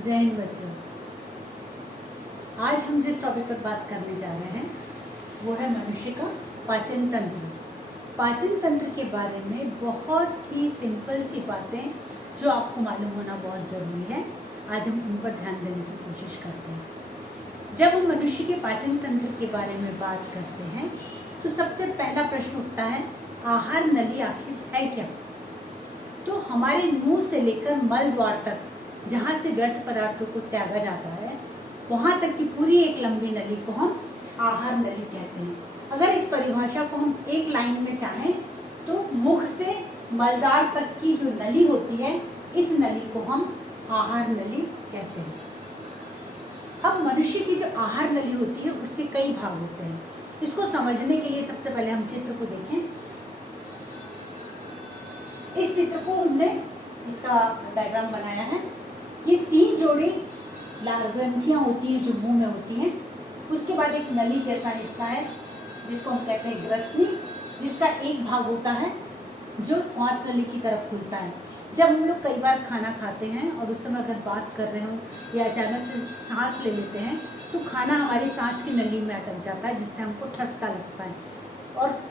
जय हिंद बच्चों। आज हम जिस टॉपिक पर बात करने जा रहे हैं वो है मनुष्य का पाचन तंत्र। पाचन तंत्र के बारे में बहुत ही सिंपल सी बातें जो आपको मालूम होना बहुत ज़रूरी है, आज हम उन पर ध्यान देने की कोशिश करते हैं। जब हम मनुष्य के पाचन तंत्र के बारे में बात करते हैं तो सबसे पहला प्रश्न उठता है, आहार नली आखिर है क्या? तो हमारे मुंह से लेकर मल द्वार तक, जहाँ से व्यर्थ पदार्थों को त्यागा जाता है, वहाँ तक की पूरी एक लंबी नली को हम आहार नली कहते हैं। अगर इस परिभाषा को हम एक लाइन में चाहें तो मुख से मलद्वार तक की जो नली होती है, इस नली को हम आहार नली कहते हैं। अब मनुष्य की जो आहार नली होती है उसके कई भाग होते हैं। इसको समझने के लिए सबसे पहले हम चित्र को देखें। इस चित्र को हमने इसका डायग्राम बनाया है। ये 3 जोड़ी लाल ग्रंथियाँ होती हैं जो मुंह में होती हैं। उसके बाद एक नली जैसा हिस्सा है जिसको हम कहते हैं ग्रसनी, जिसका एक भाग होता है जो श्वास नली की तरफ खुलता है। जब हम लोग कई बार खाना खाते हैं और उस समय अगर बात कर रहे हो या अचानक से सांस ले लेते हैं तो खाना हमारी सांस की नली में अटक जाता है, जिससे हमको ठसका लगता है और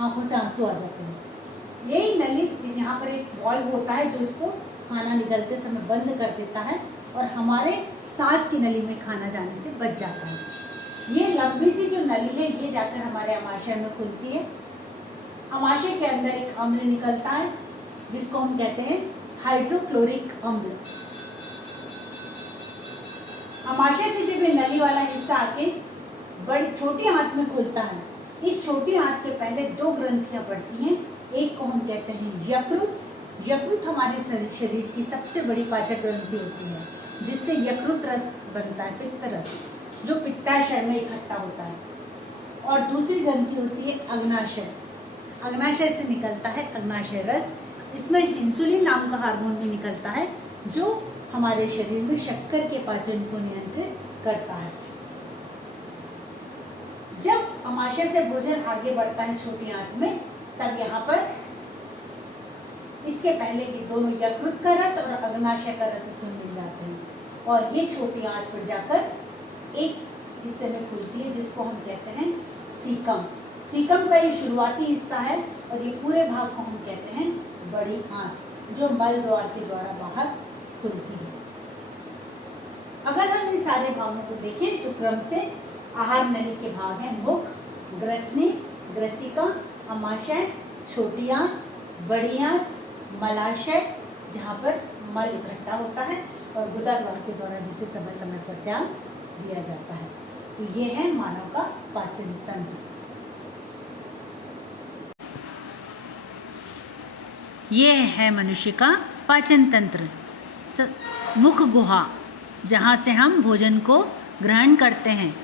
आंखों से आंसू आ जाते हैं। यही नली, यहाँ पर एक वाल्व होता है जो इसको खाना निकलते समय बंद कर देता है और हमारे सांस की नली में खाना जाने से बच जाता है। ये लंबी सी जो नली है ये जाकर हमारे अमाशय में खुलती है। अमाशय के अंदर एक अम्ल निकलता है जिसको हम कहते हैं हाइड्रोक्लोरिक अम्ल। अमाशय से जब ये नली वाला हिस्सा आके बड़ी छोटी आंत में खुलता है, इस छोटी आंत के पहले 2 ग्रंथियां बढ़ती हैं। एक को हम कहते हैं यकृत। यकृत हमारे शरीर की सबसे बड़ी पाचक ग्रंथि होती है, जिससे यकृत रस बनता है, पित्त रस, जो पित्ताशय में इकट्ठा होता है। और दूसरी ग्रंथि होती है अग्नाशय। अग्नाशय से निकलता है अग्नाशय रस। इसमें इंसुलिन नाम का हार्मोन भी निकलता है जो हमारे शरीर में शक्कर के पाचन को नियंत्रित करता है। जब अमाशय से भोजन आगे बढ़ता है छोटी आंत में, तब यहाँ पर इसके पहले के दोनों यकृत का रस और अग्नाशय का रस इसमें मिल जाते हैं और ये छोटी आंत पर जाकर एक हिस्से में खुलती है जिसको हम कहते हैं सीकम। सीकम का ये शुरुआती हिस्सा है और ये पूरे भाग को हम कहते हैं बड़ी आंत, जो मल द्वार के द्वारा बाहर खुलती है। अगर हम इन सारे भागों को देखें तो क्रम से आहार नली के भाग हैं मुख, ग्रसनी, ग्रसिका, अमाशय, छोटी आंत, बड़ी आंत, मलाशय जहाँ पर मल इकट्ठा होता है, और गुदा द्वार के द्वारा जिसे समय समय पर त्याग दिया जाता है। तो ये है मानव का पाचन तंत्र। ये है मनुष्य का पाचन तंत्र। मुख गुहा, जहाँ से हम भोजन को ग्रहण करते हैं,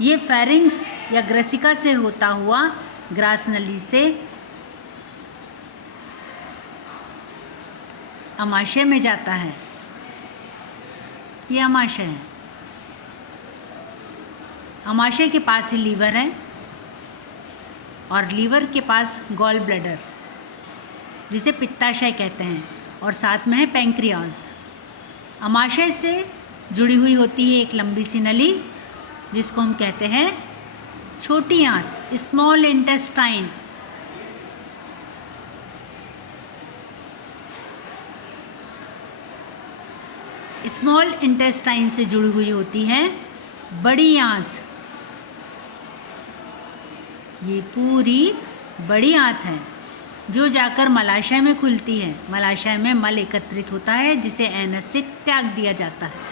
ये फेरिंग्स या ग्रसिका से होता हुआ ग्रास नली से अमाशय में जाता है। ये अमाशय है। अमाशय के पास ही लीवर है और लीवर के पास गॉल ब्लैडर, जिसे पित्ताशय कहते हैं, और साथ में है पैंक्रियाज। अमाशय से जुड़ी हुई होती है एक लंबी सी नली जिसको हम कहते हैं छोटी आंत, स्मॉल इंटेस्टाइन। स्मॉल इंटेस्टाइन से जुड़ी हुई होती है बड़ी आंत। ये पूरी बड़ी आंत है जो जाकर मलाशय में खुलती है। मलाशय में मल एकत्रित होता है जिसे एनस से त्याग दिया जाता है।